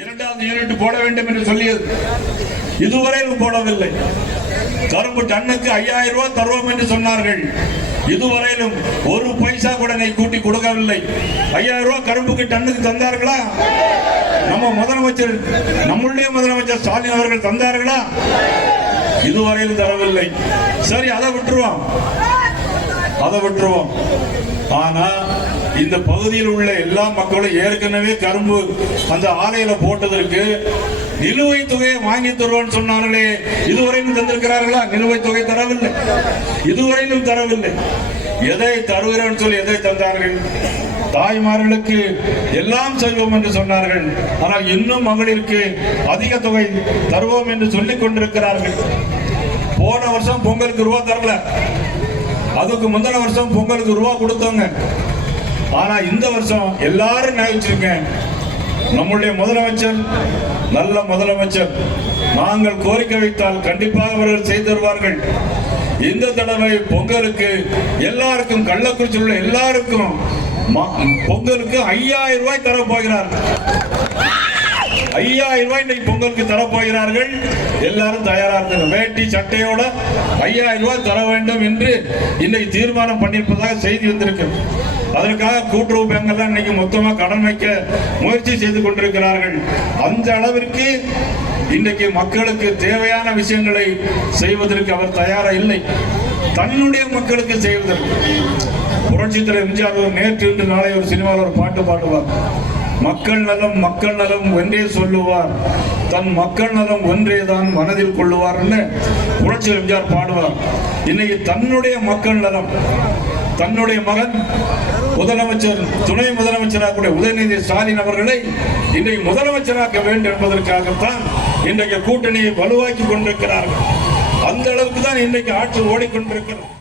இரண்டாவது யூனிட் போட வேண்டும் என்று சொல்லியது இதுவரையிலும் போடவில்லை. கரும்பு டன்னுக்கு 5000 ரூபாய் தருவோம் என்று சொன்னார்கள். இதுவரையிலும் ஒரு பைசா கூட கூட்டி கொடுக்கவில்லை. 5000 ரூபாய் கரும்புக்கு டன்னுக்கு தந்தார்களா? நம்ம முதலமைச்சர், நம்முடைய முதலமைச்சர் ஸ்டாலின் அவர்கள் தந்தார்களா? இதுவரையிலும் தரவில்லை. சரி, அதை விட்டுருவோம். ஆனா இந்த பகுதியில் உள்ள எல்லா மக்களும் ஏற்கனவே கரும்பு அந்த ஆலையில போட்டதற்கு நிலுவைத் தொகையை வாங்கி தருவோம் சொன்னார்களே, இதுவரையிலும் தந்திருக்கிறார்களா? நிலுவைத் தொகை தரவில்லை, இதுவரையிலும் தரவில்லை. எதை தருகிறோம் சொல்லி எதை தந்தார்கள்? தாய்மார்களுக்கு எல்லாம் செய்வோம் என்று சொன்னார்கள். ஆனால் இன்னும் மகளிருக்கு அதிக தொகை தருவோம் என்று சொல்லிக் கொண்டிருக்கிறார்கள். போன வருஷம் பொங்கலுக்கு ரூபா தரல, அதுக்கு முந்தின வருஷம் பொங்கலுக்கு ரூபா கொடுத்தாங்க. ஆனா இந்த வருஷம் எல்லாரும் நினைச்சிருக்கேன், நம்முடைய முதலமைச்சர் நல்ல முதலமைச்சர், நாங்கள் கோரிக்கை வைத்தால் கண்டிப்பாக அவர்கள் செய்து தருவார்கள். இந்த தடவை பொங்கலுக்கு எல்லாருக்கும், கள்ளக்குறிச்சியில் உள்ள எல்லாருக்கும் பொங்கலுக்கு 5000 ரூபாய் தரப்போகிறார். 5000 ரூபாய் இன்னைக்கு பொங்கலுக்கு தரப்போகிறார்கள். எல்லாரும் தயாரா இருக்காங்க. வேட்டி சட்டையோட 5000 ரூபாய் தர வேண்டும் என்று இன்னைக்கு தீர்மானம் பண்ணியிருப்பதாக செய்தி வந்திருக்கு. அதற்காக கூட்டுறவு பேங்கெல்லாம் இன்னைக்கு மொத்தமா கடன் வைக்க முயற்சி செய்து கொண்டிருக்கிறார்கள். அந்த அளவிற்கு இன்றைக்கு மக்களுக்கு தேவையான விஷயங்களை செய்வதற்கு அவர் தயாரா இல்லை. தன்னுடைய மக்களுக்கு செய்வதற்கு புரட்சித் தலைவர் எம்ஜிஆர் நேற்று இன்று நாளை ஒரு சினிமாவில் ஒரு பாட்டு பாடுவார். மக்கள் நலம் மக்கள் நலம் ஒன்றே சொல்லுவார், தன் மக்கள் நலம் ஒன்றே தான் மனதில் கொள்ளுவார் புரட்சி எம்ஜிஆர் பாடுவார். இன்னைக்கு தன்னுடைய மக்கள் நலம், தன்னுடைய மகன் முதலமைச்சர், துணை முதலமைச்சராக கூடிய உதயநிதி ஸ்டாலின் அவர்களை இன்றைக்கு முதலமைச்சராக்க வேண்டும் என்பதற்காகத்தான் இன்றைக்கு கூட்டணியை வலுவாக்கி கொண்டிருக்கிறார்கள். அந்த அளவுக்கு தான் இன்றைக்கு ஆட்சி ஓடிக்கொண்டிருக்கிறது.